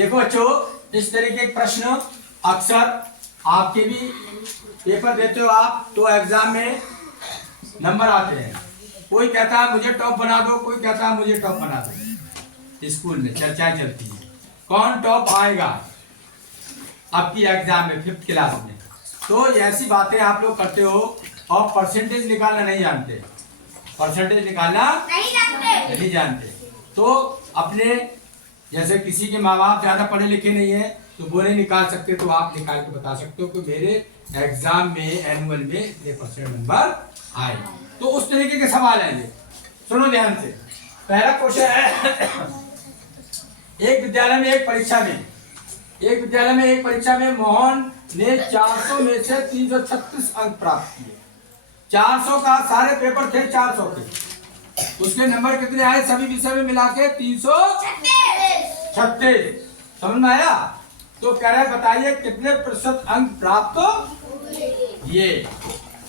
देखो बच्चों, इस तरीके के प्रश्न अक्सर आपके भी पेपर देते हो आप तो एग्जाम में नंबर आते हैं। कोई कहता है मुझे टॉप बना दो, कोई कहता है मुझे टॉप बना दो। स्कूल में चर्चाएं चलती है कौन टॉप आएगा आपकी एग्जाम में 5th क्लास में। तो ऐसी बातें आप लोग करते हो और परसेंटेज निकालना नहीं जानते, परसेंटेज निकालना नहीं जानते। तो अपने जैसे किसी के माँ बाप ज्यादा पढ़े लिखे नहीं है तो वो नहीं निकाल सकते, तो आप निकाल के बता सकते हो कि मेरे एग्जाम में एनुअल में इतने परसेंट नंबर आए। तो उस तरीके के सवाल है ये, सुनो ध्यान से। पहला क्वेश्चन है एक विद्यालय में एक परीक्षा में मोहन ने 400 में से 336 अंक प्राप्त किए। 400 का सारे पेपर थे 400 के, उसके नंबर कितने आए सभी विषय में मिला के? 336। समझ में आया? तो कह रहे बताइए कितने प्रतिशत अंक प्राप्त ये।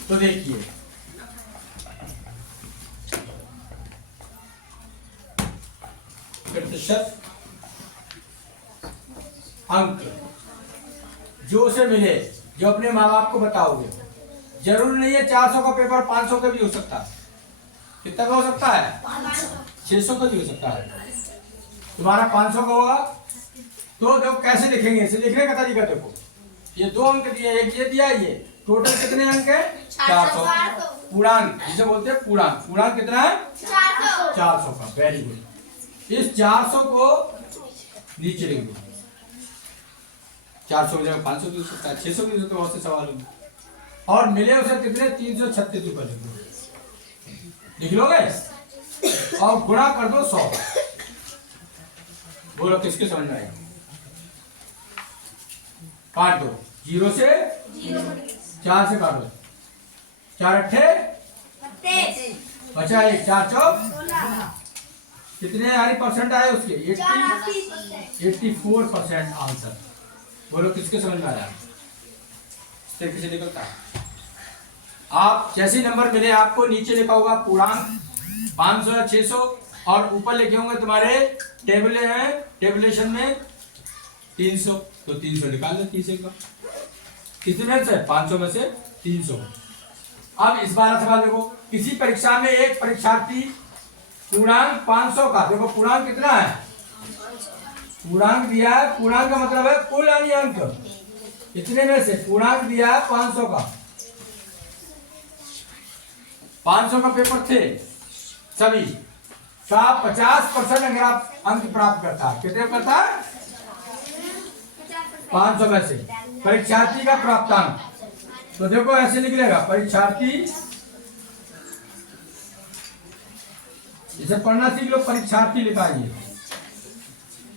तो देखिए प्रतिशत अंक जो उसे मिले, जो अपने माँ बाप को बताओगे। जरूर नहीं है 400 का पेपर 500 का भी हो सकता है। कितना का हो सकता है? 600 का भी हो सकता है। तुम्हारा 500 का होगा तो देखो कैसे लिखेंगे, इसे लिखने का तरीका देखो। ये 2 अंक दिए, एक ये दिया, ये टोटल कितने अंक है? 400। पूर्णांक जिसे बोलते हैं पूर्णांक, पूर्णांक कितना है? 400 का। Very good. इस 400 को नीचे लिख दो। 400 की जगह 500 भी हो सकता है, 600 भी हो सकता है, बहुत से सवाल होंगे। और मिले उसे कितने? 336 रुपए लिख लो। लिख लोगे और गुणा कर दो 100। बोलो किसके समझ में आएगा? काट दो 0 से 4 से काट दो। 4 अट्ठे बचा 1, 4 चौक कितने यानी परसेंट आए उसके? 84% आंसर। बोलो किसके समझ में आया? इस तरीके से निकलता है। आप जैसे नंबर मिले आपको नीचे लिखा होगा पूर्णांक 500 या 600 और ऊपर लिखे होंगे तुम्हारे टेबले हैं, टेबुलेशन में 300। तो 300 निकाल लो 30 का। कितने से? 500 में से 300। अब इस बार सवाल देखो, किसी परीक्षा में एक परीक्षार्थी पूर्णांक 500 का, देखो पूर्णांक कितना है? पूर्णांक दिया है, पूर्णांक का मतलब है कुल यानी अंक। इतने में से पूर्णांक दिया है 500 का। 500 का पेपर थे सभी का 50% अगर आप अंक प्राप्त करता है, कितने करता है? 500 में से परीक्षार्थी का प्राप्तांक। तो देखो ऐसे निकलेगा परीक्षार्थी, इसे पढ़ना सीख लो। परीक्षार्थी लिखाइए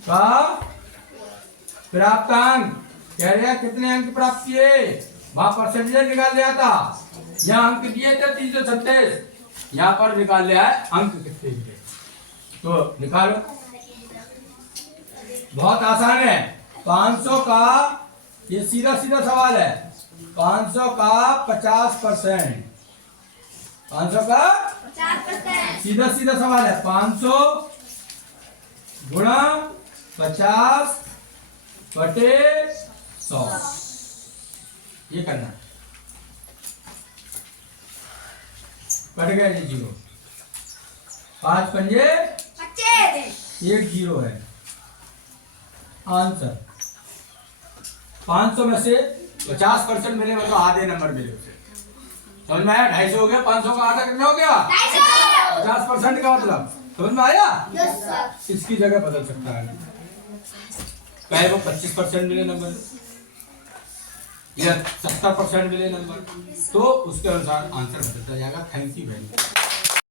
का प्राप्तांक। कह रहे हैं कितने अंक प्राप्त किए, वहां परसेंटेज निकाल लिया था। यहाँ अंक दिए थे 336, यहाँ पर निकाल लिया है अंक कितने दिए। तो निकालो, बहुत आसान है। 500 का ये सीधा सीधा सवाल है। 500 का 50%, 500 का 50% सीधा सीधा सवाल है। 500 गुणा 50 बटे 100 ये करना। कट गया जी 0। 5 पंजे 1 0 है आंसर। 500 में से 50% मिले मतलब आधे नंबर मिले उसे। समझ में आया? 250 हो गया। 500 का आधा कितना हो गया? 50% का मतलब समझ में आया? इसकी जगह बदल सकता है, चाहे वो 25% मिले नंबर या 70% मिले नंबर, तो उसके अनुसार आंसर बदलता जाएगा। Thank you very much.